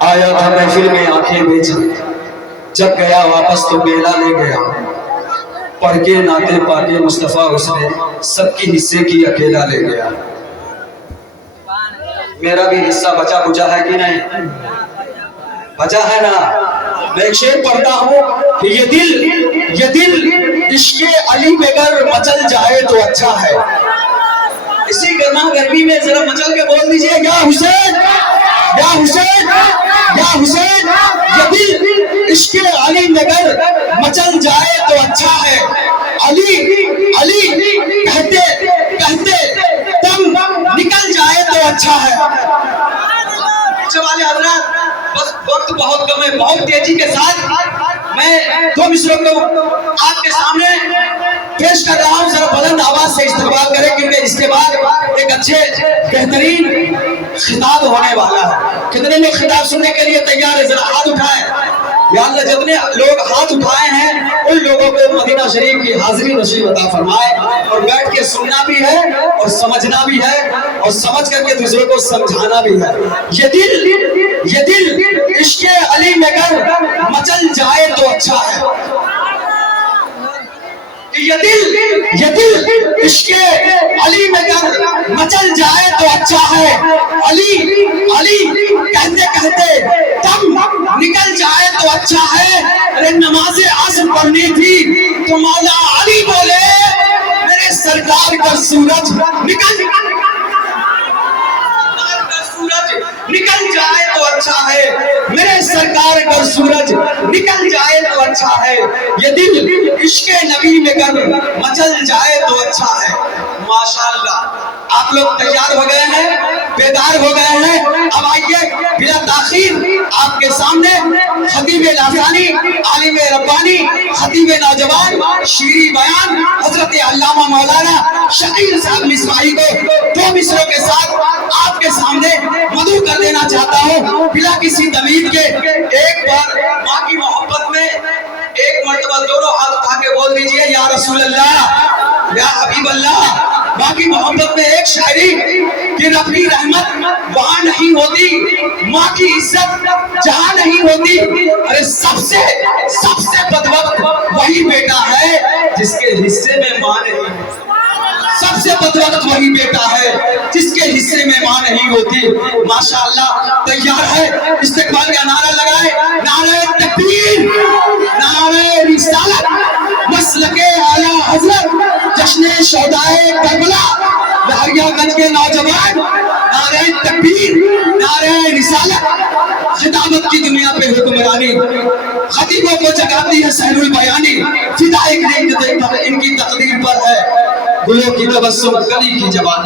آیا تھا محفل میں آنکھیں بیچنے، جب گیا واپس تو بیلا لے گیا، پڑھ کے نعتیں پاکے مصطفیٰ اس نے سب کی حصے کی اکیلا لے گیا۔ میرا بھی حصہ بچا بچا ہے کہ نہیں؟ بچا ہے نا؟ میں ایک شعر پڑھتا ہوں کہ یہ دل عشق علی میں گر مچل جائے تو اچھا ہے۔ اسی گرما گرمی میں ذرا مچل کے بول دیجئے یا حسین یا حسین یا حسین، یہ دل عشق علی میں گر مچل جائے تو اچھا ہے۔ علی علی کہتے کہتے دم نکل جائے تو اچھا ہے۔ والے حضرات بس وقت بہت کم ہے، بہت تیزی کے ساتھ میں دو مصروں کو آپ کے سامنے پیش کر رہا ہوں، ذرا بلند آواز سے استقبال کریں کیونکہ اس کے بعد ایک اچھے بہترین خطاب ہونے والا ہے۔ کتنے لوگ خطاب سننے کے لیے تیار ہیں؟ ذرا ہاتھ اٹھائیں۔ یا اللہ جتنے لوگ ہاتھ اٹھائے ہیں ان لوگوں کو مدینہ شریف کی حاضری نصیب عطا فرمائے، اور بیٹھ کے سننا بھی ہے اور سمجھنا بھی ہے اور سمجھ کر کے دوسروں کو سمجھانا بھی ہے۔ یہ دل عشق علی میں گر مچل جائے تو اچھا ہے۔ یہ دل عشق علی میں گر مچل جائے تو اچھا ہے۔ علی علی کہتے کہتے دم نکل جائے تو اچھا ہے۔ ارے نماز عصر پڑھنی تھی تو مولا علی بولے میرے سرکار کا سورج نکل جائے تو اچھا ہے، میرے سرکار کا سورج نکل جائے تو اچھا ہے۔ یہ دل عشق نبی میں گر مچل جائے تو اچھا ہے۔ ماشاءاللہ آپ لوگ تیار ہو گئے ہیں، بیدار ہو گئے ہیں۔ اب آئیے بلا تاخیر آپ کے سامنے خطیب لافانی، عالم ربانی، خطیب نوجوان، شیریں بیان حضرت علامہ مولانا شکیل صاحب مصباحی کو دو مصروں کے ساتھ آپ کے سامنے مدعو کر دینا چاہتا ہوں بلا کسی تمہید کے۔ ایک بار ماں کی محبت میں ایک مرتبہ دونوں ہاتھ اٹھا کے بول دیجئے یا رسول اللہ یا حبیب اللہ۔ ماں کی محبت میں ایک شاعری کہ ربی رحمت وہاں نہیں ہوتی، ماں کی عزت جہاں نہیں ہوتی۔ ارے سب سے بدبخت وہی بیٹا ہے جس کے حصے میں ماں نہیں ہوتی۔ سب سے بدبخت وہی بیٹا ہے جس کے حصے میں ماں نہیں ہوتی۔ ماشاءاللہ تیار ہے؟ استقبال کا نعرہ لگائے، نعرہ تکبیر، نعرہ رسالت، مسلک اعلیٰ حضرت، جشن شہدائے کربلا، لہریہ گنج کے نوجوان، نعرہ تکبیر، نعرہ رسالت۔ خطابت کی دنیا پہ حکمرانی خطیبوں کو جگاتی ہے سحر البیانی، فدا ان کی تقدیر پر ہے گلوں کی تبسم کلی کی جوان۔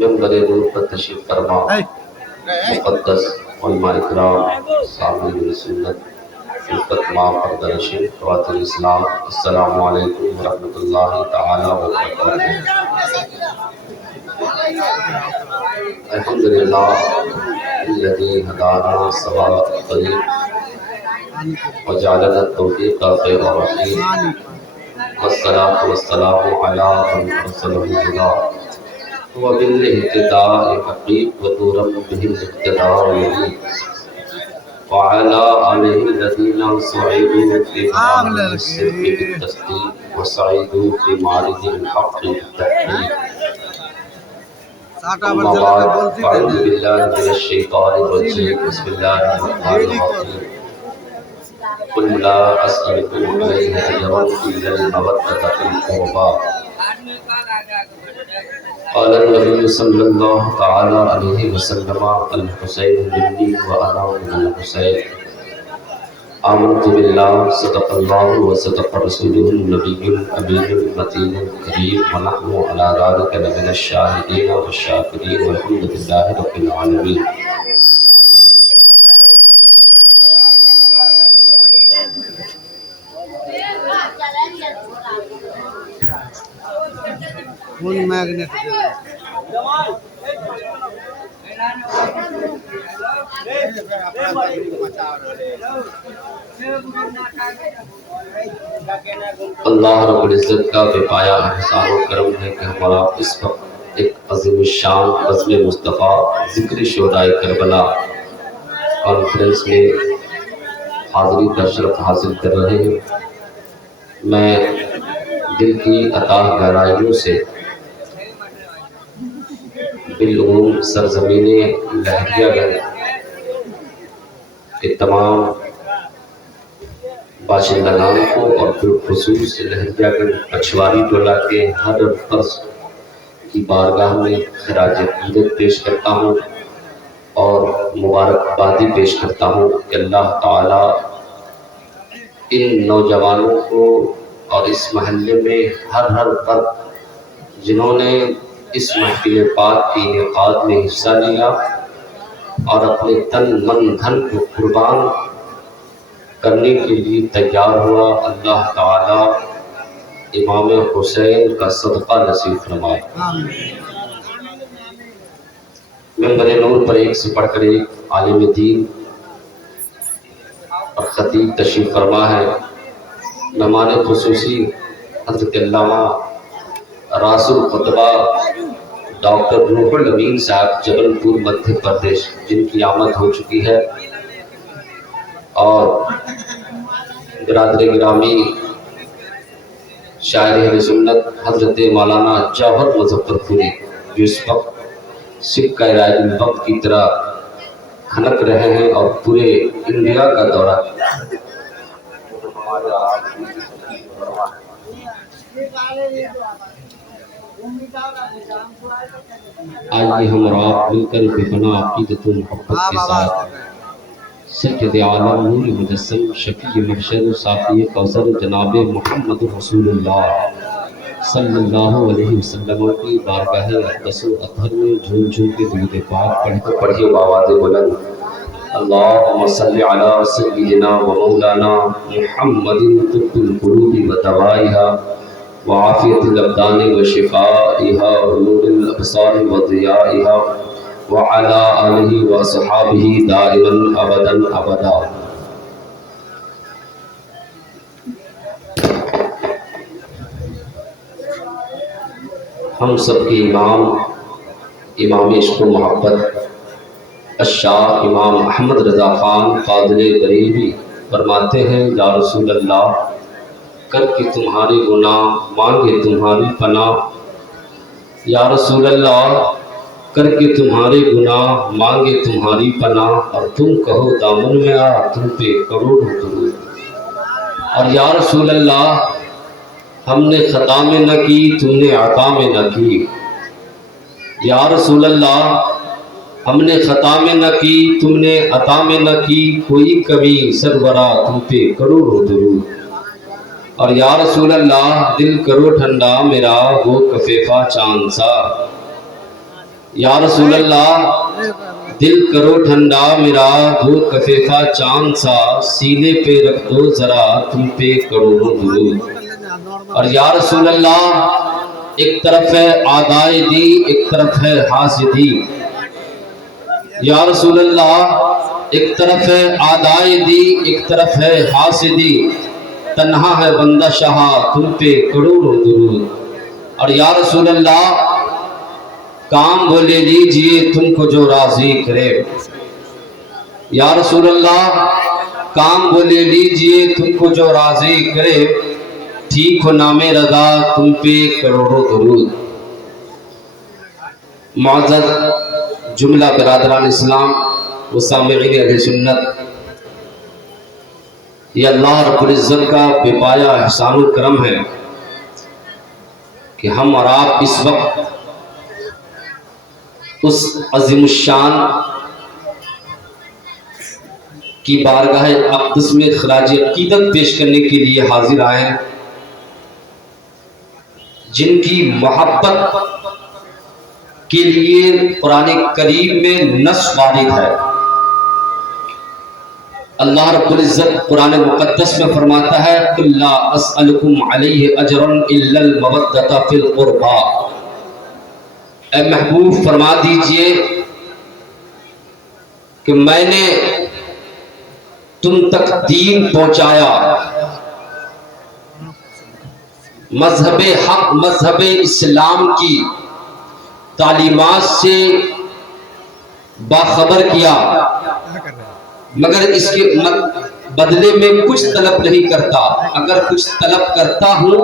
منبر نور پر تشریف فرما مقدس علماء اکرام، سامعین سنت، خدمت ماں پردرشن، خواتین اسلام، السلام علیکم ورحمۃ اللہ تعالی وبرکاتہ۔ الحمدللہ الذی ہدانا سواء الطریق وجعلنا التوفیق خیر الرحیم، والصلاة والسلام علی من ارسلہ الہدی وبالاهتداء حقيق ونورا به الاقتدار يليق وعلى آله الذين سعيدوا في مقام الصدق بالتصديق وسعيدوا في معرض الحق بالتحقيق. أما بعد فأعوذ بالله من الشيطان الرجيم، بسم الله الرحمن الرحيم. قل لا أسألكم عليه أجرا إلا المودة في القربى. قال النبي صلی اللہ تعالی علیہ وسلم الحسین منی وانا من الحسین. آمنت باللہ صدق اللہ وصدق رسولہ النبی الامین المتین الکریم ونحن علی ذلک لمن الشاہدین والشاکرین والحمد للہ رب العالمین. मून मैग्नेट اللہ رب العزت کا بے پایا احسان و کرم ہے کہ ہمارا اس وقت ایک عظیم الشان بزم مصطفیٰ ذکر شہدائے کربلا کانفرنس میں حاضری کا شرف حاصل کر رہے ہیں۔ میں دل کی عطا گہرائیوں سے بالعموم سرزمین لہریہ گنج کے تمام باشندگان کو اور بالخصوص لہریہ گنج پچھواری ٹولہ کے ہر فرد کی بارگاہ میں خراج عقیدت پیش کرتا ہوں اور مبارکبادی پیش کرتا ہوں کہ اللہ تعالیٰ ان نوجوانوں کو اور اس محلے میں ہر فرد جنہوں نے اس محفل پاک کی انعقاد میں حصہ لیا اور اپنے تن من دھن کو قربان کرنے کے لیے تیار ہوا، اللہ تعالیٰ امام حسین کا صدقہ نصیب فرمائے۔ منبر نور پر ایک سے پڑھ کر ایک عالم دین اور خطیب تشریف فرما ہے۔ مہمان خصوصی حضرت علامہ راس الخطبہ ڈاکٹر روح الامین صاحب جبل پور مدھیہ پردیش، جن کی آمد ہو چکی ہے، اور برادر گرامی شاعر اہل سنت حضرت مولانا جوہر مظفر پوری، جو اس وقت سکہ رائے الوقت کی طرح کھنک رہے ہیں اور پورے انڈیا کا دورہ آئیے ہم اور آپ مل کر بے پناہ عقیدت و محبت کے ساتھ سید عالم نور مجسم شفیع محشر صافی کوثر جناب محمد رسول اللہ صلی اللہ علیہ وسلم کی بارگاہ اقدس و اطہر میں جھوم جھوم کے درود پاک پڑھیے بآواز بلند۔ اللہم صلی علی سیدنا و مولانا محمد طب القلوب و دوائها وعافیت الابدان و شفائها ونور الابصار و ضیائها وعلى آلہ و صحابہ دائما ابدا ابدا۔ ہم سب کے امام، امام عشق و محبت الشاہ امام احمد رضا خان فاضل غریبی فرماتے ہیں، یا رسول اللہ کر کے تمہارے گناہ مانگے تمہاری پناہ، یا رسول اللہ کر کے تمہارے گناہ مانگے تمہاری پناہ، اور تم کہو دامن میں آ تم پہ کروڑوں درود۔ اور یا رسول اللہ ہم نے خطا میں نہ کی تم نے عطا میں نہ کی، یا رسول اللہ ہم نے خطا میں نہ کی تم نے عطا میں نہ کی، کوئی کمی سرورا تم پہ کروڑوں درود۔ اور یا رسول اللہ دل کرو ٹھنڈا میرا وہ کفیفہ چاند سا، یا رسول اللہ دل کرو ٹھنڈا میرا وہ کفیفہ چاند سا، سینے پہ رکھ دو ذرا تم پہ کروڑوں درود۔ اور یا رسول اللہ ایک طرف ہے آدائے دی ایک طرف ہے حاسدی، یا رسول اللہ ایک طرف ہے آدائے دی ایک طرف ہے حاسدی، تنہا ہے بندہ شاہ تم پہ کروڑوں درود۔ اور یا رسول اللہ کام وہ لے لیجئے تم کو جو راضی کرے، یا رسول اللہ کام وہ لے لیجئے تم کو جو راضی کرے، ٹھیک ہو نام رضا تم پہ کروڑوں درود۔ معزز جملہ برادران اسلام و سامعین اہل سنت، یہ اللہ رب العزت کا بے پایا احسان و کرم ہے کہ ہم اور آپ اس وقت اس عظیم الشان کی بارگاہ اقدس میں خراج عقیدت پیش کرنے کے لیے حاضر آئے ہیں، جن کی محبت کے لیے قرآن کریم میں نص وارد ہے۔ اللہ رب العزت قرآن مقدس میں فرماتا ہے قُلْ لَا أَسْأَلُكُمْ عَلَيْهِ أَجْرًا إِلَّا الْمَوَدَّةَ فِي الْقُرْبَى اے محبوب فرما دیجئے کہ میں نے تم تک دین پہنچایا، مذہب حق مذہب اسلام کی تعلیمات سے باخبر کیا، مگر اس کے بدلے میں کچھ طلب نہیں کرتا۔ اگر کچھ طلب کرتا ہوں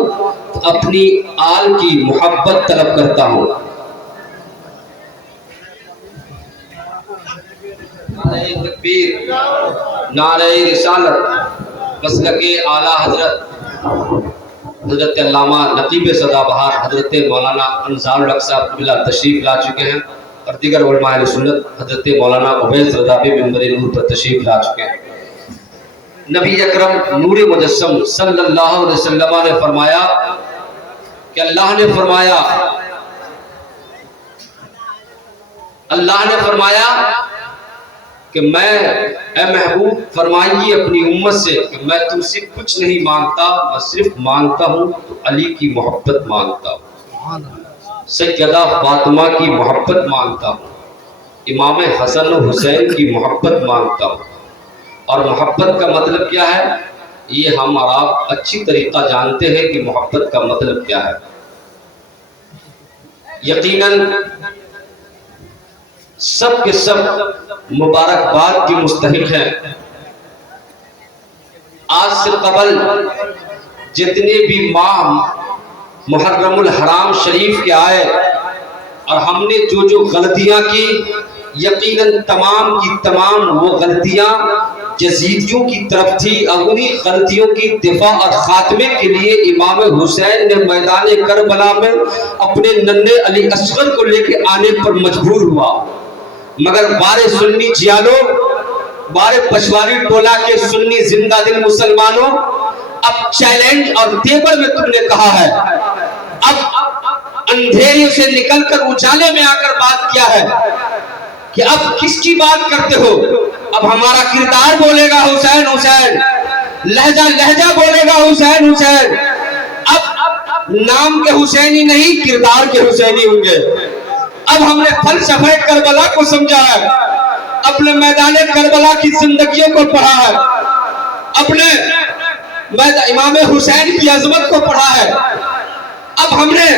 تو اپنی آل کی محبت طلب کرتا ہوں۔ نعرہ تکبیر، نعرہ رسالت، مسلک اعلیٰ حضرت علامہ نقیب سدا بہار حضرت مولانا انصار الحق صاحب قبلہ تشریف لا چکے ہیں، اور دیگر علماء اہل سنت حضرت مولانا عبید رضا بھی منبر نور پر تشریف لا چکے ہیں۔ نبی اکرم نور مجسم صلی اللہ علیہ وسلم نے فرمایا کہ اللہ نے فرمایا کہ میں، اے محبوب فرمائیے اپنی امت سے کہ میں تم سے کچھ نہیں مانگتا، میں صرف مانگتا ہوں تو علی کی محبت مانگتا ہوں، سیدہ فاطمہ کی محبت مانگتا ہوں، امام حسن و حسین کی محبت مانگتا ہوں۔ اور محبت کا مطلب کیا ہے یہ ہم اور آپ اچھی طریقہ جانتے ہیں کہ محبت کا مطلب کیا ہے۔ یقیناً سب کے سب مبارکباد کی مستحق ہیں۔ آج سے قبل جتنے بھی ماہ محرم الحرام شریف کے آئے اور ہم نے جو غلطیاں کی، یقیناً تمام کی تمام وہ غلطیاں یزیدیوں کی طرف تھی، اور انہی غلطیوں کی دفاع اور خاتمے کے لیے امام حسین نے میدان کربلا میں اپنے ننھے علی اصغر کو لے کے آنے پر مجبور ہوا۔ مگر بارے سنی جیالو، بارے پشواری ٹولہ کے سنی زندہ دل مسلمانوں، اب چیلنج اور ٹیبل میں تم نے کہا ہے، اب اندھیرے سے نکل کر اجالے میں آ کر بات کیا ہے کہ اب کس کی بات کرتے ہو؟ اب ہمارا کردار بولے گا حسین حسین، لہجہ بولے گا حسین حسین، اب نام کے حسینی نہیں کردار کے حسینی ہوں گے۔ اب ہم نے فلسفہ کربلا کو سمجھا ہے، اپنے میدان کربلا کی زندگیوں کو پڑھا ہے، اپنے امام حسین کی عظمت کو پڑھا ہے، اب ہم نے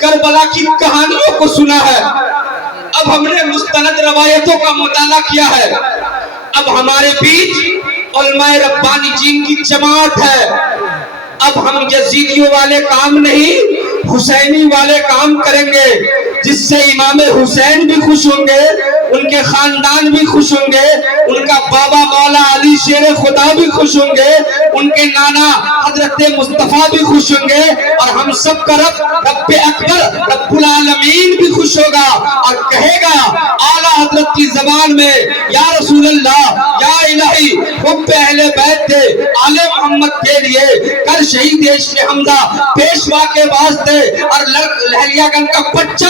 کربلا کی کہانیوں کو سنا ہے، اب ہم نے مستند روایتوں کا مطالعہ کیا ہے، اب ہمارے بیچ علماء ربانی جین کی جماعت ہے۔ اب ہم یزیدیوں والے کام نہیں حسینی والے کام کریں گے، جس سے امام حسین بھی خوش ہوں گے، ان کے خاندان بھی خوش ہوں گے، ان کا بابا مولا علی شیر خدا بھی خوش ہوں گے، ان کے نانا حضرت مصطفیٰ بھی خوش ہوں گے، اور ہم سب کا رب اکبر رب العالمین بھی خوش ہوگا اور کہے گا اعلیٰ حضرت کی زبان میں، یا رسول اللہ، یا الہی حب اہل بیت دے آل محمد کے لیے کر شہید عشق حمزہ پیشوا کے واسطے، اور لہریہ گنج کا بچہ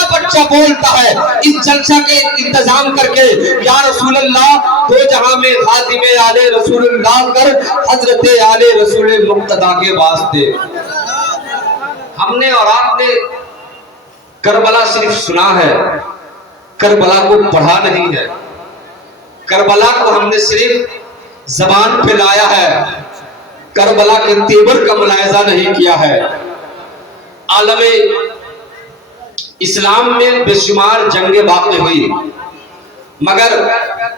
بولتا ہے اس جلسہ کے انتظام کر کے، یا رسول اللہ دو جہاں میں خاتم آل رسول اللہ کر حضرت آل رسول مقتدی کے واسطے۔ ہم نے اور آپ نے کربلا صرف سنا ہے، کربلا کو پڑھا نہیں ہے، کربلا کو ہم نے صرف زبان پہ لایا ہے، کربلا کے تیور کا ملاحظہ نہیں کیا ہے۔ عالم اسلام میں بے شمار جنگیں واقع ہوئی، مگر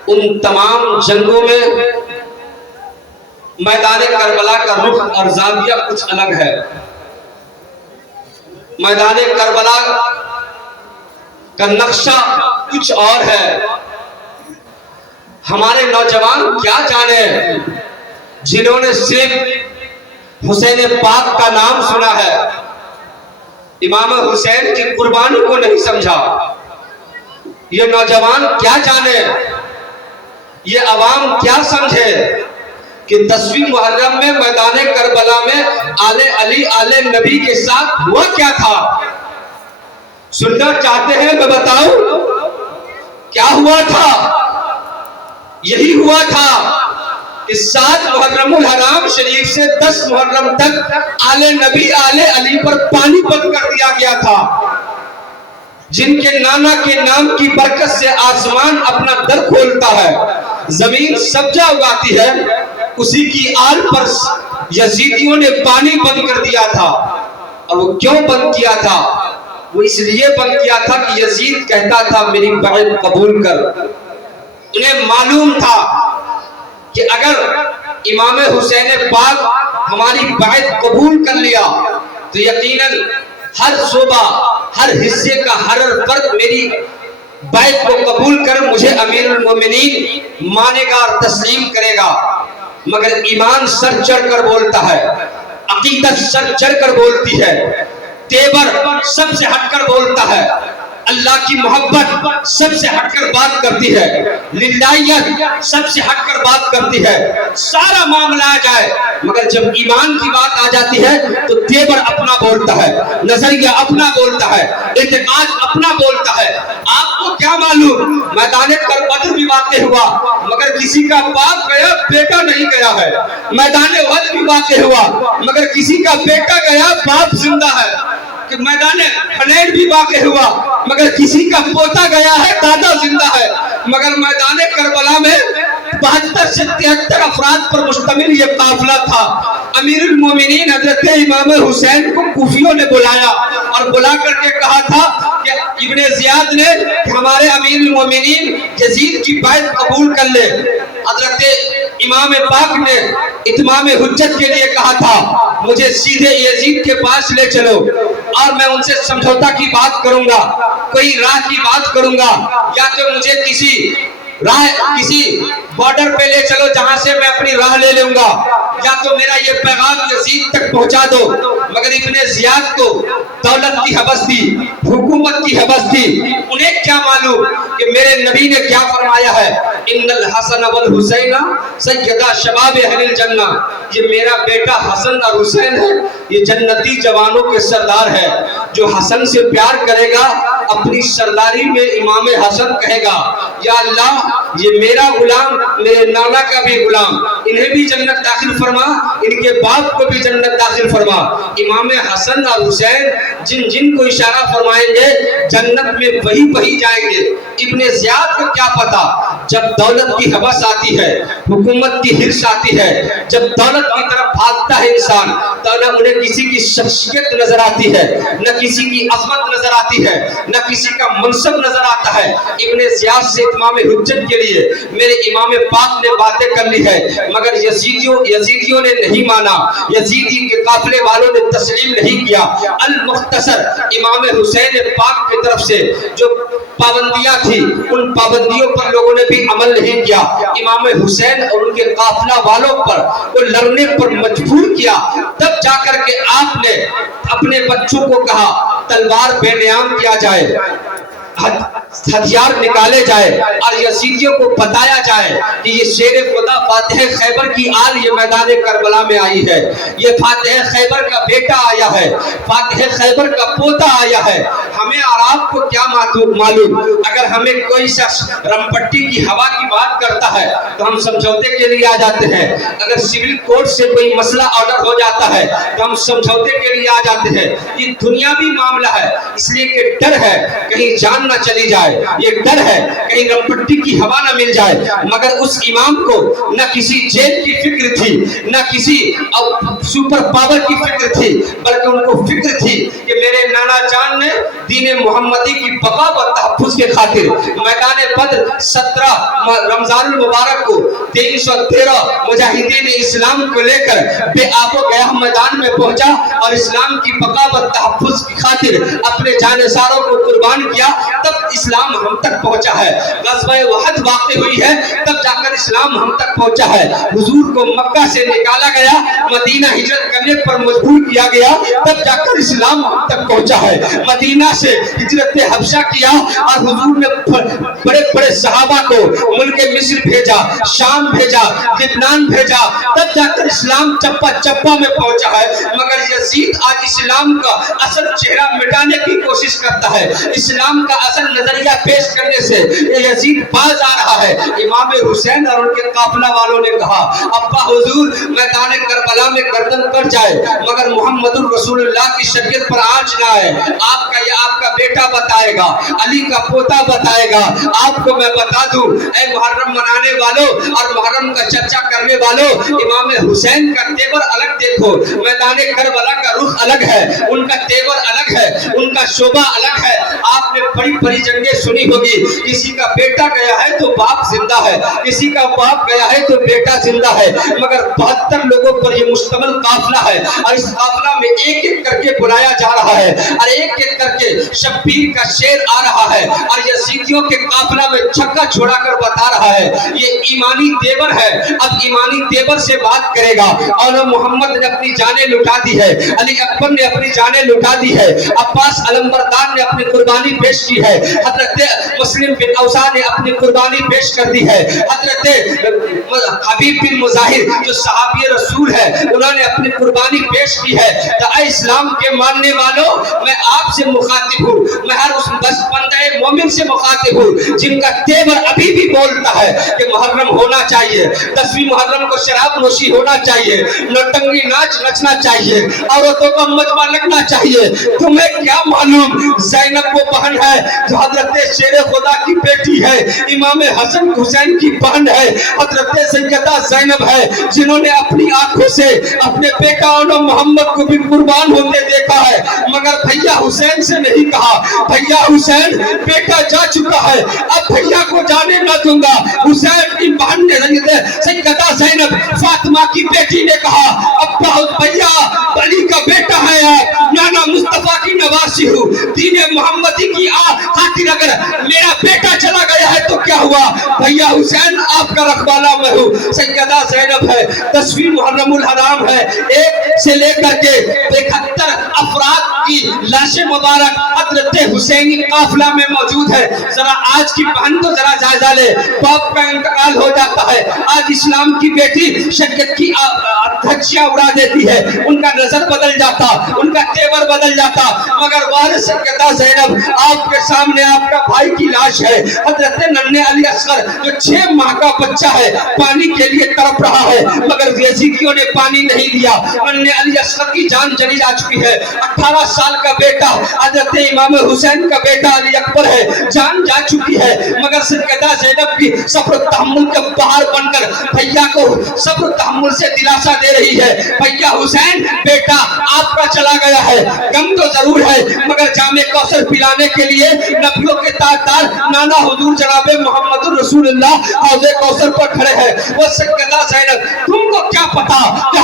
ان تمام جنگوں میں میدان کربلا کا رخ اور زاویہ کچھ الگ ہے۔ میدان کربلا کا نقشہ کچھ اور ہے۔ ہمارے نوجوان کیا جانے جنہوں نے صرف حسین پاک کا نام سنا ہے، امام حسین کی قربانی کو نہیں سمجھا۔ یہ نوجوان کیا جانے، یہ عوام کیا سمجھے کہ 10ویں محرم میں میدان کربلا میں آل علی آل نبی کے ساتھ ہوا کیا تھا؟ سننا چاہتے ہیں میں بتاؤں کیا ہوا تھا؟ یہی ہوا تھا کہ 7 محرم الحرام شریف سے 10 محرم تک آل نبی آل علی پر پانی بند کر دیا گیا تھا۔ جن کے نانا کے نام کی برکت سے آسمان اپنا در کھولتا ہے، زمین سبزہ اگاتی ہے، اسی کی آل پر یزیدیوں نے پانی بند کر دیا تھا۔ اور وہ کیوں بند کیا تھا؟ وہ اس لیے بند کیا تھا کہ یزید کہتا تھا میری بیعت قبول کر۔ انہیں معلوم تھا کہ اگر امام حسین پاک ہماری بیعت قبول کر لیا تو یقیناً ہر صوبہ، ہر حصے کا ہر فرد میری بیعت کو قبول کر مجھے امیر المومنین مانے گا اور تسلیم کرے گا۔ مگر ایمان سر چڑھ کر بولتا ہے، عقیدت سر چڑھ کر بولتی ہے، تیور سب سے ہٹ کر بولتا ہے، اللہ کی محبت سب سے ہٹ کر بات کرتی ہے، للہیت سب سے ہٹ کر بات کرتی ہے۔ سارا معاملہ آ جائے مگر جب ایمان کی بات آ جاتی ہے تو تیور اپنا بولتا ہے، نظریہ اپنا بولتا ہے، اعتقاد اپنا بولتا ہے۔ آپ کو کیا معلوم میدان کربلا بھی واقع ہوا مگر کسی کا باپ گیا بیٹا نہیں گیا ہے، میدان احد بھی واقع ہوا مگر کسی کا بیٹا گیا باپ زندہ ہے، کہ میدان حنین بھی واقع ہوا مگر کسی کا پوتا گیا ہے دادا زندہ ہے۔ مگر میدان کربلا میں 72 سے 73 افراد پر مشتمل یہ قافلہ تھا۔ امیر المومنین حضرت امام حسین کو کوفیوں نے بلایا اور بلا کر کے کہا تھا کہ ابن زیاد نے کہ ہمارے امیر المومنین یزید کی بیعت قبول کر لے۔ حضرت امام پاک نے اتمام حجت کے لیے کہا تھا مجھے سیدھے یزید کے پاس لے چلو اور میں ان سے سمجھوتا کی بات کروں گا، کوئی راہ کی بات کروں گا، یا تو مجھے کسی بارڈر پہ لے چلو جہاں سے میں اپنی راہ لے لوں گا، یا تو میرا یہ پیغام یزید تک پہنچا دو۔ مگر ابن زیاد کو دولت کی حوث تھی، حکومت کی حوث تھی، انہیں کیا معلوم کہ میرے نبی نے کیا فرمایا ہے، ان الحسن والحسین سیدا شباب اہل الجنہ، یہ میرا بیٹا حسن اور حسین ہے، یہ جنتی جوانوں کے سردار ہے۔ جو حسن سے پیار کرے گا اپنی سرداری میں امام حسن کہے گا یا اللہ یہ میرا غلام میرے نانا کا بھی غلام، انہیں بھی جنت داخل فرما، ان کے باپ کو بھی جنت داخل فرما۔ امام حسن اور حسین جن جن کو اشارہ فرمائیں گے جنت میں وہی جائیں گے۔ ابن زیاد کو کیا پتا، جب دولت کی حوث آتی ہے، حکومت کی حرص آتی ہے، جب دولت کی طرف بھاگتا ہے انسان تو نہ انہیں کسی کی شخصیت نظر آتی ہے، نہ کسی کی عظمت نظر آتی ہے، نہ کسی کا منصب نظر آتا ہے۔ ابن زیاد سے اتمام حجت کے لیے میرے امام پاک نے باتیں کر لی ہے مگر یزیدیوں نے نہیں مانا، یزیدی کے قافلے والوں نے تسلیم نہیں کیا۔ المختصر امام حسین پاک کی طرف سے جو پابندیاں تھی ان پابندیوں پر لوگوں نے بھی عمل نہیں کیا۔ امام حسین اور ان کے قافلہ والوں پر وہ لڑنے پر مجبور کیا، تب جا کر کے آپ نے اپنے بچوں کو کہا تلوار بے نیام کیا جائے، ہتھیار نکالے جائے اور یزیدیوں کو بتایا جائے کہ یہ شیر خدا فاتح خیبر کی آل یہ میدان کربلا میں آئی ہے، یہ فاتح خیبر کا بیٹا آیا ہے، فاتح خیبر کا پوتا آیا ہے۔ ہمیں اور آپ کو کیا معلوم، اگر ہمیں کوئی شخص رمپٹی کی ہوا کی بات کرتا ہے تو ہم سمجھوتے کے لیے آ جاتے ہیں، اگر سول کورٹ سے کوئی مسئلہ آرڈر ہو جاتا ہے تو ہم سمجھوتے کے لیے آ جاتے ہیں۔ یہ دنیاوی معاملہ ہے، اس لیے کہ ڈر ہے کہیں جان نہ چلی جائے، یہ ڈر ہے کہیں رمپٹی کی ہوا نہ مل جائے۔ مگر اس امام کو نہ کسی جیل کی فکر تھی، نہ کسی سپر پاور کی فکر تھی، بلکہ ان کو فکر تھی کہ میرے نانا جان نے دین محمدی کی بقا و تحفظ کے خاطر میدان بدر 17 رمضان المبارک کو 313 مجاہدین اسلام کو لے کر بے آب و گیا میدان میں پہنچا اور اسلام کی بقا و تحفظ کی خاطر اپنے جانثاروں کو قربان کیا، تب اسلام ہم تک پہنچا ہے۔ غزوہ احد واقع ہوئی ہے تب جا کر اسلام ہم تک پہنچا ہے۔ حضور کو مکہ سے نکالا گیا، مدینہ ہجرت کرنے پر مجبور کیا گیا، تب جا کر اسلام ہم تک پہنچا ہے۔ مدینہ سے ہجرت حبشہ کیا اور حضور نے بڑے بڑے صحابہ کو ملک مصر بھیجا، شام بھیجا، لبنان بھیجا، تب جا کر اسلام چپا چپا میں پہنچا ہے۔ مگر یزید آج اسلام کا اصل چہرہ مٹانے کی کوشش کرتا ہے، اسلام کا اصل نظریہ پیش کرنے سے یزید باز آ رہا ہے۔ इमाम हुसैन और उनके काफिला वालों ने कहा, अब्बा हुजूर मैदान करबला में गर्दन कट जाए मगर मोहम्मदुर रसूलुल्लाह की शरीयत पर आंच ना आए। आपका बेटा बताएगा, अली का पोता बताएगा। आपको मैं बता दूं, ऐ मुहर्रम मनाने वालों और मुहर्रम का चर्चा करने वालों, इमाम हुसैन का तेवर अलग देखो। मैदान करबला का रुख अलग है, उनका तेवर अलग है, उनका शोभा अलग है। आपने बड़ी बड़ी जंगें सुनी होगी, किसी का बेटा गया है तो बाप जिंदा है, किसी का बाप गया है तो बेटा जिंदा है, मगर 72 लोगों पर ये मुश्तमिल काफिला है और इस काफिला में एक एक करके बुलाया जा रहा है और एक एक करके शब्बीर का शेर आ रहा है और यजीदियों के काफिला में छक्का छोड़ा कर बता रहा है ये ईमानी तेवर है। अब ईमानी तेवर से बात करेगा। और मोहम्मद ने अपनी जानें लुटा दी है, अली अकबर ने अपनी जानें लुटा दी है, अब्बास अलमबरदार ने अपनी कुर्बानी पेश की है, हजरत मुस्लिम बिन औसा ने अपनी कुर्बानी पेश कर दी है, हजरत हबीब बिन मुजाहिर जो सहाबी रसूल है उन्होंने अपनी कुर्बानी पेश की है। तो इस्लाम के मानने वालों, मैं आपसे मुखातिब हूँ, मैं हर उस बस बंदे मोमिन से मुखातिब हूँ जिनका तेवर अभी भी बोलता है कि मुहर्रम होना चाहिए, 10वीं मुहर्रम को शराब नोशी होना चाहिए, नौटंगी नाच नचना चाहिए, औरतों का मजमा लगना चाहिए। तुम्हें क्या मालूम ज़ैनब वो बहन है जो हजरत शेर खुदा की बेटी है, इमाम हसन हुसैन की बहन है, हजरत सैयदा ज़ैनब है जिन्होंने अपनी आंखों से अपने बेटा और मोहम्मद को भी कुर्बान होते देखा है, मगर भैया हुसैन से नहीं कहा भैया हुसैन बेटा जा चुका है, अब भैया को जाने ना दूंगा। हुसैन की बहन ने सैयदा ज़ैनब फातिमा की बेटी ने कहा, अब्बा भैया अली का बेटा है, नाना मुस्तफा की नवासी हूँ, दीने मोहम्मदी की खातिर अगर मेरा बेटा चला गया है तो क्या हुआ, भैया हुसैन आपका रखवाला मैं हूँ। सैयदा ज़ैनब है, 10वीं मुहर्रमुल हराम है, 1 से लेकर के 71 अफराद की लाशें मुबारक हजरत हुसैनी काफिला में मौजूद है। जरा आज की बहन तो जरा जायजा ले, बाप का इंतकाल हो जाता है, आज इस्लाम की बेटी शरीयत की धज्जियां उड़ा देती है, उनका नजर बदल जाता, उनका तेवर बदल जाता, मगर वारिस सैयदा ज़ैनब आपके सामने आपका भाई की लाश है, हजरत नन्हे अली असगर जो 6 माह का बच्चा है, पानी के लिए तड़प रहा है मगर यजीदियों ने पानी नहीं दिया। नन्हे अली असगर की जान चली जा चुकी है, 18 साल का बेटा हजरत इमाम हुसैन का बेटा अली अकबर है, जान जा चुकी है, मगर सैयदा ज़ैनब की सब्र तहम्मुल का पहाड़ बनकर भैया को सब्र तहम्मुल से दिलासा दे रही है। भैया हुसैन बेटा आपका चला गया है, गम तो जरूर है मगर जामे कौसर पिलाने के लिए नबियों के ताजदार नाना हुजूर जनाबे मोहम्मद रसूलुल्लाह हौज़े कौसर पर खड़े हैं। वो सैयदा ज़ैनब तुमको क्या पता कि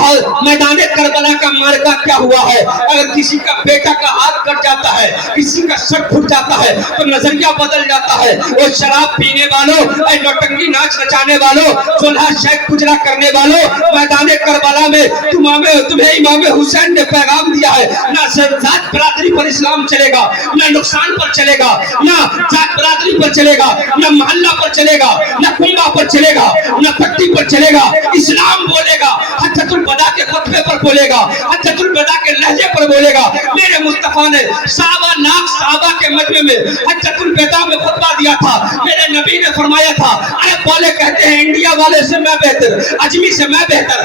मैदान करबला का मार्का क्या हुआ है, अगर किसी का बेटा का हाथ कट जाता है, किसी का सर फूट जाता है तो नजरिया बदल जाता है। वो शराब पीने वालों, नौटंकी नाच नचाने वालों, सुलह शेख गुजरा करने वालों, मैदान करबला में तुम्हें इमाम हुसैन ने पैगाम दिया है, ना जात बरादरी पर इस्लाम चलेगा, ना नुकसान पर चलेगा, ना जात बरादरी पर चलेगा, ना मोहल्ला पर चलेगा, ना कुंबा पर चलेगा, ना पट्टी पर चलेगा, इस्लाम बोलेगा, हज्जतुल वदा के खुतबे पर बोलेगा, हज्जतुल वदा के लहजे पर बोलेगा। मेरे मुस्तफा ने साहबा के मजमे में हज्जतुल वदा में खुतबा दिया था, मेरे नबी ने फरमाया था, अरब वाले कहते हैं इंडिया वाले से मैं बेहतर, अजमी से मैं बेहतर,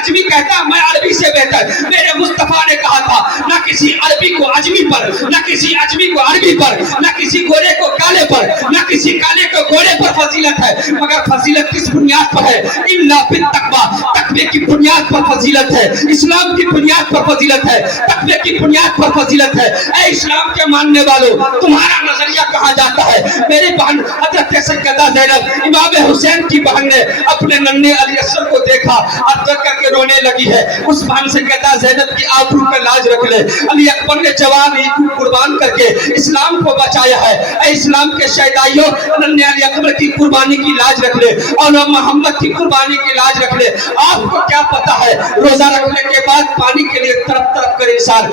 अजमी कहता मैं अरबी से बेहतर। मेरे मुस्तफा ने कहा था ना किसी अरबी को अजमी पर, ना किसी अजमी को अरबी पर, ना किसी गोरे को काले पर, ना किसी काले को गोरे पर फजीलत है, मगर फजीलत किस बुनियाद पर है, इल्ला बित तकवा, तकवे की बुनियाद पर फजीलत है, इस्लाम की बुनियाद पर फजीलत है, तकवे की बुनियाद पर फजीलत है। ऐ इस्लाम के मानने वालों, तुम्हारा नजरिया कहाँ जाता है। मेरी बहन हजरत सैयदा ज़ैनब इमाम हुसैन की बहन ने अपने नन्हे अली असगर को देखा और देख करके रोने लगी है। उस बहन सैयदा ज़ैनब की आबरू का लाज रख ले, अली अकबर ने जवान को कुर्बान करके इस्लाम को बचाया है। ऐ इस्लाम के शहीदाइयों, नन्हे अली अकबर की कुर्बानी की लाज रख ले और मोहम्मद की कुर्बानी की लाज रख ले। आप आपको क्या पता है, रोजा रखने के बाद पानी के लिए तरफ तरफ कर इंसान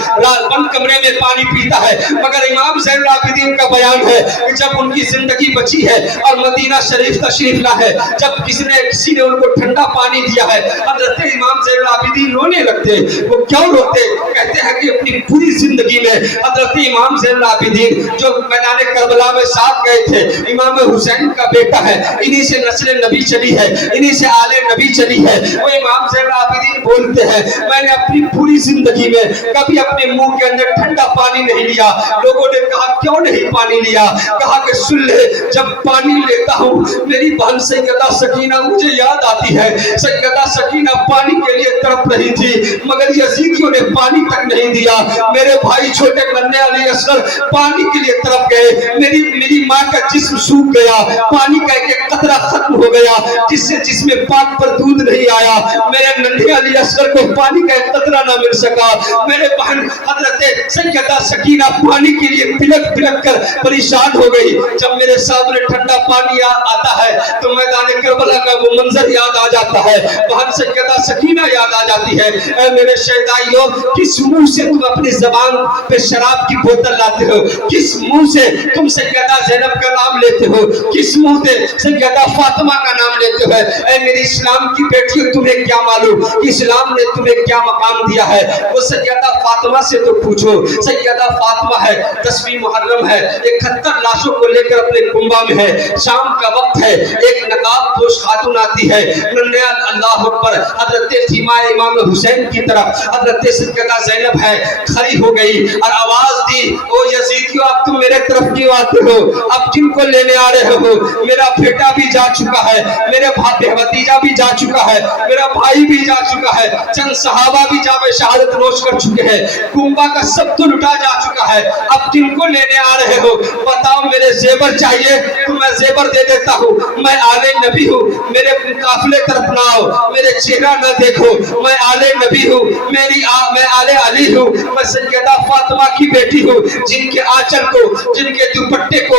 बंद कमरे में पानी पीता है, मगर इमाम ज़ैनुल आबिदीन का बयान है कि जब उनकी जिंदगी बची है और मदीना शरीफ तशरीफ ला है, जब किसी ने उनको ठंडा पानी दिया है, हजरत इमाम ज़ैनुल आबिदीन रोने लगते। वो क्यों रोते? कहते हैं कि अपनी पूरी जिंदगी में हजरत इमाम ज़ैनुल आबिदीन जो मैदान करबला में साथ गए थे, इमाम हुसैन का बेटा है, इन्हीं से नस्ल नबी चली है, इन्हीं से आले नबी चली है। वो इमाम ज़ैनुल आबिदीन बोलते हैं, मैंने अपनी पूरी जिंदगी में कभी अपने मुंह के अंदर ठंडा पानी नहीं लिया। लोगों ने कहा क्यों नहीं पानी लिया? कहा कि सुन ले, जब पानी लेता हूँ मेरी बहन सैयदा सकीना मुझे याद आती है। सैयदा सकीना पानी के लिए तड़प रही थी, मगर यजीदियों ने पानी तक नहीं दिया। मेरे भाई छोटे नन्हे अली असगर पानी के लिए तड़प गए। मेरी माँ का जिस्म सूख गया, पानी का एक कतरा खत्म हो गया, जिसमें पाक पर दूध नहीं आया। मेरे नन्हे अली असगर को पानी का एक कतरा ना मिल सका। मेरे बहन हजरत सैयदा सकीना पानी के लिए बिलक बिलक कर परेशान हो गई। जब मेरे सामने ठंडा पानी आता है तो मैदान करबला का वो मंजर याद आ जाता है, बहन सैयदा सकीना याद आ जाती है। ऐ मेरे शहदाइयों, किस मुंह से तुम अपनी जबान पे शराब की बोतल लाते हो? किस मुंह से तुम सैयदा ज़ैनब का नाम लेते हो? किस मुंह से सैयदा फातिमा का नाम लेते हो? ऐ मेरी इस्लाम की बेटियों, तुम्हें क्या मालूम कि इस्लाम ने तुम्हें क्या मकाम दिया है? वो सैयदा फातिमा से तो पूछो। सैयदा फातिमा है, 10वीं मुहर्रम है, 71 लाशों को लेकर अपने कुंबा में है। शाम का वक्त है, एक नकाब पोश खातून आती है, अल्लाह अकबर, हजरत सीमा इमाम हुसैन की तरफ हजरत सैयदा ज़ैनब है, खड़ी हो गई और आवाज दी, ओ यजीदियों, अब तुम मेरे तरफ क्यों आते हो? अब किनको लेने आ रहे हो? मेरा बेटा भी जा चुका है, मेरे भतीजा भी जा चुका है, मेरा भाई भी जा चुका है, चंद सहाबा भी जामे शहादत नोश कर चुके हैं, कुंबा का सब तो लुटा जा चुका है। अब किनको लेने आ रहे हो? बताओ, मेरे जेबर चाहिए तो मैं जेबर दे देता हूँ। मैं आले नबी हूँ, मेरे काफिले तरफ ना आओ, मेरे चेहरा न देखो, मैं आले नबी हूँ, मैं आले अली हूँ, मैं सैयदा फातिमा की बेटी हूँ, जिनके आंचल को, जिनके दुपट्टे को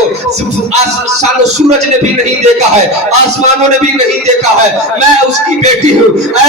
सूरज ने भी नहीं देखा है, आसमानों ने भी नहीं देखा है, मैं उसकी बेटी हूँ। ऐ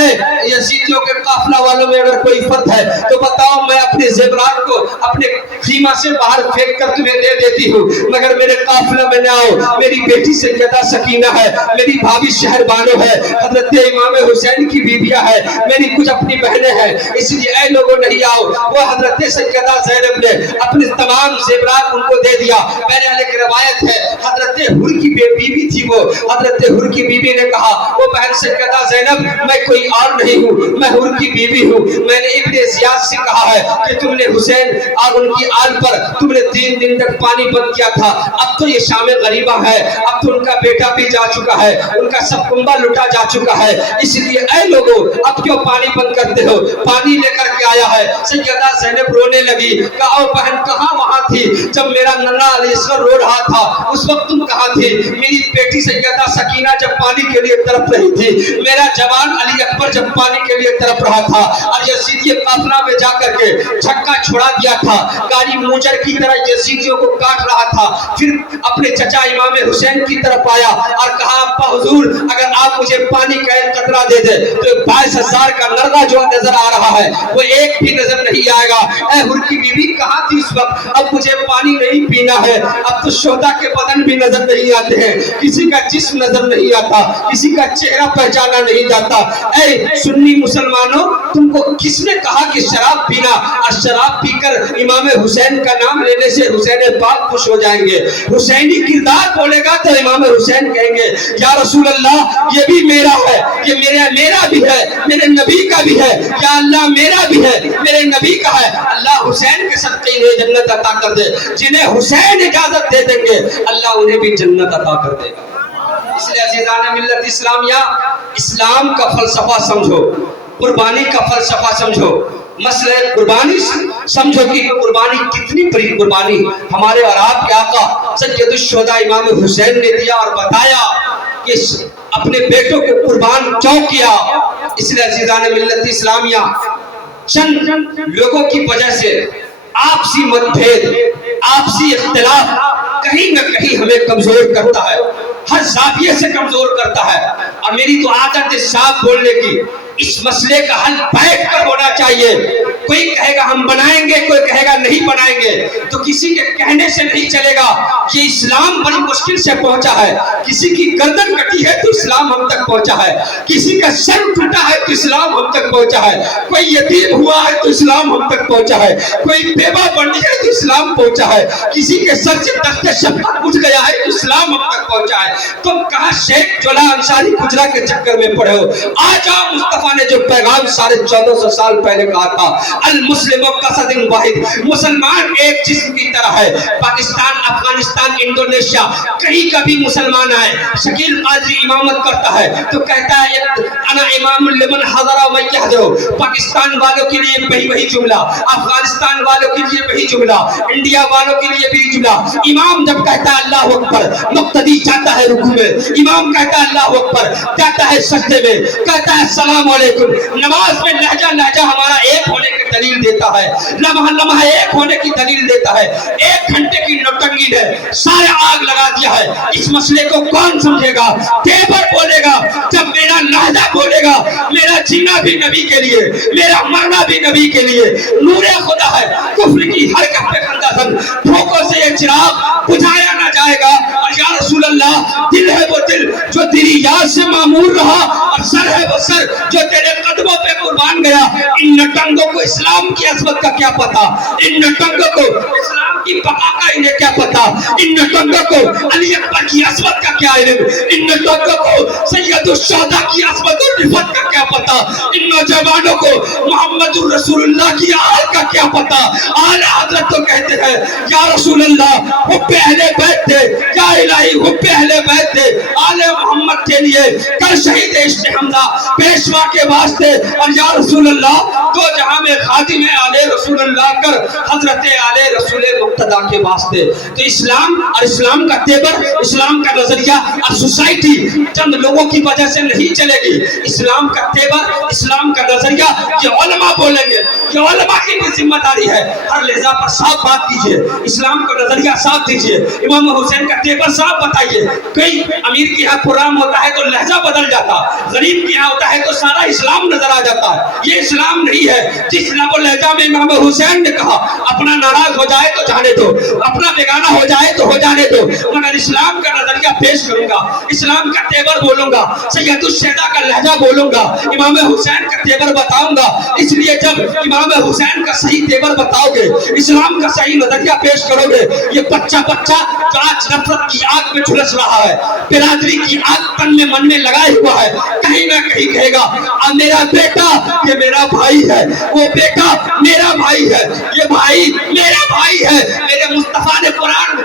यजीदियों के काफिला वालों में अगर कोई फर्क है तो बताओ, मैं अपने जेवरात को अपने खीमा से बाहर फेंक कर तुम्हें दे देती हूँ, मगर मेरे काफिला में ना आओ। मेरी बेटी सैयदा सकीना है, मेरी भाभी शहरबानो है, हजरत इमाम हुसैन की बीबियां है, मेरी कुछ अपनी बहनें हैं, इसलिए ऐ लोगों नहीं आओ। वो हजरत सैयदा ज़ैनब ने अपने तमाम जेवरात उनको दे दिया। मैंने एक रवायत है, हजरत हुर की बीबी थी, वो हजरत हुर की बीबी ने कहा, वो बहन सैयदा ज़ैनब, मैं कोई और नहीं हूँ, मैं हुर की बीबी हूँ। मैंने इब्ने ज़ियाद से कहा है कि तुमने हुसैन और उनकी आल पर तुमने 3 दिन तक पानी बंद किया था, अब तो ये शाम गरीबा है, अब तो उनका बेटा भी जा चुका है, उनका सब कुंबा लुटा जा चुका है, इसलिए ऐ लोगों, अब क्यों पानी बंद करते हो? पानी लेकर के आया है। सैयदा ज़ैनब रोने लगी, कहा, बहन कहाँ वहाँ थी जब मेरा नन्हा अली असगर रो रहा था? उस वक्त तुम कहाँ थी? मेरी बेटी सैयदा सकीना जब पानी के लिए तड़प रही थी, मेरा जवान अली अकबर जब पानी के लिए तड़प रहा था, और यजीदी काफिला में जाकर के छक्का छोड़ा दिया था, गाड़ी मूजर की तरह यजीदियों को काट रहा था, फिर अपने चचा इमाम हुसैन की तरफ आया और कहा, अब्बा हुजूर, अगर आप मुझे पानी का एक कतरा दे दे तो 22,000 का नरगा जो नजर आ रहा है वो एक भी नजर नहीं आएगा। ऐ हुर की बीबी कहाँ थी उस वक्त? अब मुझे पानी नहीं पीना है, अब तो शोधा के बदन भी नजर नहीं आते हैं, किसी का जिस्म नजर नहीं आता, किसी का चेहरा पहचाना नहीं जाता। ऐ सुन्नी मुसलमानों, तुमको किसने कहा कि शराब पीना, और शराब पीकर इमाम हुसैन का नाम लेने से हुसैन पाक खुश हो जाएंगे? हुसैनी किरदार बोलेगा तो इमाम हुसैन कहेंगे, या रसूल अल्लाह, ये भी मेरा है, ये मेरा भी है, मेरे नबी का भी है, या अल्लाह मेरा भी है, मेरे नबी का है, अल्लाह हुसैन के सदके इन्हें जन्नत अता कर दे। जिन्हें हुसैन इजाजत दे देंगे अल्लाह उन्हें भी जन्नत अता कर देगा। इसलिए अज़ीज़ान मिल्लत इस्लामिया, इस्लाम का फलसफा समझो, कुर्बानी का फलसफा समझो, मसले कुर्बानी समझो कि कुर्बानी कितनी बड़ी कुर्बानी हमारे और आपके आका सैयदुश्शुहदा इमाम हुसैन ने दिया और बताया कि अपने बेटों को कुर्बान क्यों किया। इसलिए अज़ीज़ान मिल्लत इस्लामिया, चंद लोगों की वजह से आपसी मतभेद, आपसी इख्तिलाफ कहीं न कहीं हमें कमजोर करता है, हर जाविये से कमजोर करता है। और मेरी तो आदत है साफ बोलने की, इस मसले का हल बैठ कर होना चाहिए। कोई कहेगा हम बनाएंगे, कोई कहेगा नहीं बनाएंगे, तो किसी के कहने से नहीं चलेगा। ये इस्लाम बड़ी मुश्किल से पहुंचा है। किसी की गर्दन कटी है तो इस्लाम हम तक पहुंचा है, किसी का सर टूटा है तो इस्लाम हम तक पहुंचा है, कोई यतीम हुआ है तो इस्लाम हम तक पहुंचा है, कोई बेवा बनी है तो इस्लाम पहुंचा है, किसी के सर से तख्ते शफ़क़त उठ गया है तो इस्लाम हम तक पहुंचा है। तुम कहाँ शेख जोला अंसारी गुजरा के चक्कर में पड़े हो? आ जाओ, मुस्तफा ने जो पैगाम 1450 साल पहले कहा था, अल मुस्लिमों का सदिन वाहिद, मुसलमान एक जिस्म की तरह है। पाकिस्तान, अफगानिस्तान, इंडोनेशिया, कहीं कभी मुसलमान आए, शकील कादरी इमामत करता है तो कहता है अना इमामुल लिमन हज़रा व यहज़रो। पाकिस्तान वालों के लिए वही जुमला, अफगानिस्तान वालों के लिए वही जुमला, इंडिया वालों के लिए भी जुमला। इमाम जब कहता है अल्लाह अकबर, मुक्तदी जाता है रुकू में, इमाम कहता है अल्लाह अकबर, जाता है सजदे में, कहता है अस्सलाम वालेकुम। नमाज में लहजा हमारा एक होने की दलील देता है, लम्हा एक होने की दलील देता है। 1 घंटे की नौटंकी ने सारे आग लगा दिया है। इस मसले को कौन समझेगा? तेवर बोलेगा, जब मेरा लहजा बोलेगा, मेरा जीना भी नबी के लिए, मेरा मरना भी नबी के लिए। नूरे खुदा है, कुफ्र की हरकत पे खंदासन, धोखों से ये चिराग बुझाया ना जाएगा। और या रसूल अल्लाह, दिल है वो दिल जो तेरी याद से मामूर रहा, और सर है वो सर जो तेरे कदमों पे कुर्बान गया। इन नटंगों को इस्लाम की अज़मत का क्या पता, इन नटंगों को इस्लाम की बका का इन्हें क्या पता, इन नटंगों को अली अकबर की अज़मत का क्या इल्म, इन नटंगों को सैयदुल शुहदा की अज़मत और रिफत का क्या पता, इन नौजवानों को मोहम्मदुर रसूलुल्लाह की आल का क्या पता। आले हज़रत तो कहते हैं या रसूल अल्लाह, वो पहले बैत थे, या इलाही वो पहले बैत थे, आले मोहम्मद के लिए कर शहीद इश्क़ हमदा पेशवा के वास्ते। और या रसूल अल्लाह, तो जहां में खादिम आले रसूलुल्लाह कर हजरत आले रसूल मुक्तदा के वास्ते। तो इस्लाम और इस्लाम का तेवर, इस्लाम का नजरिया और सोसाइटी चंद लोगों की वजह से नहीं चलेगी। इस्लाम का तेवर, इस्लाम का नजरिया ये उलमा बोलेंगे, ये उलमा की भी जिम्मेदारी है। हर लहजा पर साफ बात कीजिए, इस्लाम का नजरिया साफ दीजिए, इमाम हुसैन का तेवर साफ बताइए। कई अमीर के यहाँ प्रोग्राम होता है तो लहजा बदल जाता, गरीब के यहाँ होता है तो सारा इस्लाम नजर आ जाता है। ये इस्लाम नहीं है। जिस लहजा में इमाम हुसैन ने कहा अपना नाराज हो जाए तो जाने दो, अपना बेगाना हो जाए तो हो जाने दो, मगर इस्लाम का नजरिया पेश करूंगा, इस्लाम का तेवर बोलूंगा, सैयदुल शुहदा का लहजा बोलूंगा, इमाम हुसैन का तेवर बताऊंगा। इसलिए जब इमाम हुसैन का सही तेवर बताओगे, इस्लाम का सही नजरिया पेश करोगे, ये बच्चा जो आज नफरत की आग में झुलस रहा है, बिरादरी की आग तन में मन में लगाए हुआ है, कहीं ना कहीं कहेगा मेरा बेटा ये मेरा भाई है, वो बेटा मेरा भाई है, ये भाई मेरा भाई है। मेरे मुस्तफा ने कुरान,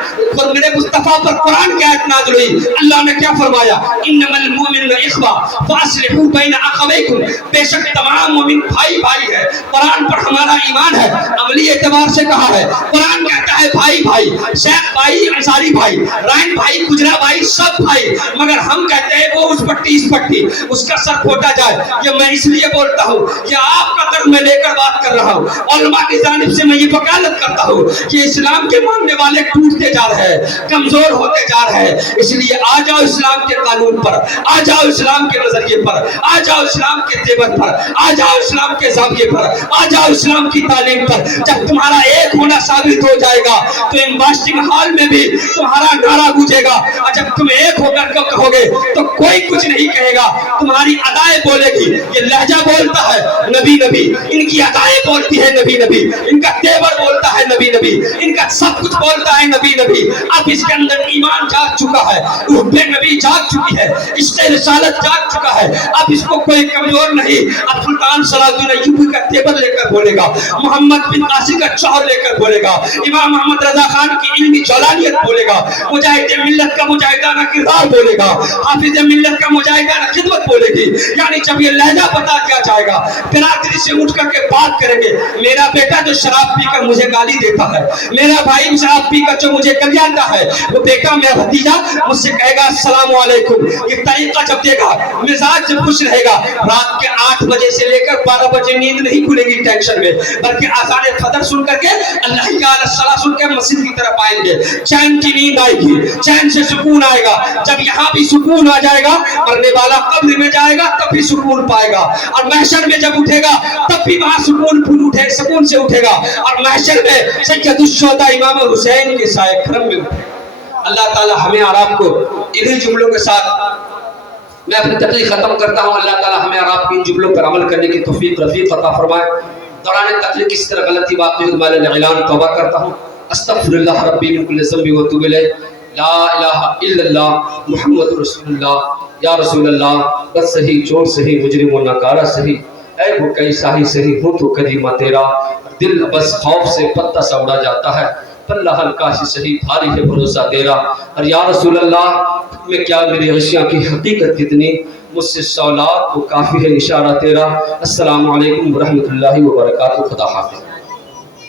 मेरे मुस्तफा पर कुरान की आयत नाज़िल हुई, अल्लाह ने क्या फरमाया, इन्नमल मुमिनुना इख्वा फास्लिहू बैना अखवैकुम, बेशक तमाम मोमिन भाई भाई है। कुरान पर हमारा ईमान है, अमली एतबार से कहा है। कुरान कहता है भाई भाई, शेख भाई, अंसारी भाई, राइन भाई, गुजरा भाई, सब भाई, मगर हम कहते हैं वो उस पट्टी इस पट्टी, उसका सर फोटा जाए। ये मैं इसलिए बोलता हूँ, ये आपका दर्द में लेकर बात कर रहा हूँ, उलमा की जानिब से मैं ये वकालत करता हूँ कि इस्लाम के मानने वाले टूटते जा रहे हैं, कमजोर होते जा रहे हैं। इसलिए आ जाओ इस्लाम के कानून पर, आ जाओ इस्लाम के नजरिए पर, आ जाओ इस्लाम के तेवर पर, आ जाओ इस्लाम के ज़ाविये पर, आ जाओ इस्लाम की तालीम पर। जब तुम्हारा एक होना साबित हो जाएगा तो एम्बास्टिंग हॉल में भी तुम्हारा नारा गूंजेगा, और जब तुम एक होकर कहोगे तो कोई कुछ नहीं कहेगा, तुम्हारी अदाएं बोलेगी। ये लहजा बोलता है नबी नबी, इनकी अदाएं बोलती है नबी नबी, इनका तेवर बोलता है नबी नबी, इनका सब कुछ बोलता है नबी नबी। अब इसके अंदर ईमान जाग चुका है, रूह नबी जाग चुकी है, इससे रिसालत जाग चुका है। अब इसको कोई कमजोर नहीं। अब सुल्तान सलाहुद्दीन अय्यूबी का तेवर लेकर बोलेगा, मोहम्मद बिन कासिम का शौहर लेकर बोलेगा, इमाम मोहम्मद रजा खान की इल्मी जलालियत बोलेगा, मुजाहिद मिल्लत का मुजाहिदाना किरदार बोलेगा, हाफिज मिल्लत का मुजाहिदाना खिदमत बोलेगी। यानी जब ये लहजा बता दिया जाएगा, बिरादरी से उठ करके बात करेंगे। मेरा बेटा जो शराब पीकर मुझे गाली देता है, मेरा भाई शराब पीकर जो मुझे कलियाता है, वो बेटा मेरा भतीजा मुझसे कहेगा अस्सलाम वालेकुम। ये तरीका जब देगा रहेगा, मिजाज जब खुश रहेगा, रात के 8 बजे से लेकर 12 बजे नींद नहीं खुलेगी टेंशन में, बल्कि आज़ान फजर सुन करके अल्लाह की सलाह सुन के मस्जिद की तरफ आएंगे, चैन की नींद आएगी, चैन से सुकून आएगा। जब यहाँ भी सुकून आ जाएगा, मरने वाला कब्र में जाएगा तब भी सुकून पाएगा, और महशर में जब उठेगा तब भी वहाँ सुकून से उठेगा, और महशर में सैयदुश्शुहदा इमाम हुसैन के साए करम में उठेगा। अल्लाह ताला हमें और आपको इन्हीं जुमलों के साथ मैं अपनी तकलीफ खत्म करता हूँ। अल्लाह ताला हमें और आपको इन जुमलों पर अमल करने की तौफीक रफीक अता फरमाए। दौरान तकलीफ किस तरह गलती बात हुई मैं ऐलान तौबा करता हूँ। अस्तगफिरुल्लाह रब्बी मिन कुल्लि ज़ंबि व अतूबु इलैह। ला इलाहा इल्लल्लाह मुहम्मदुर रसूलुल्लाह। या रसूलल्लाह, बस सही चोर सही मुजरिम व नकारा सही, ऐ भुक्कई साही सही हूँ तो कदीमा तेरा, दिल बस खौफ से पत्ता सा उड़ा जाता है, पल्ला हल्का सी सही भारी है भरोसा तेरा। और या रसूल अल्लाह में क्या मेरी अशियाँ की हकीकत कितनी, मुझसे सौलात वो काफ़ी है इशारा तेरा। अस्सलामु अलैकुम व रहमतुल्लाहि व बरकातुहू। खुदा हाफ़िज़।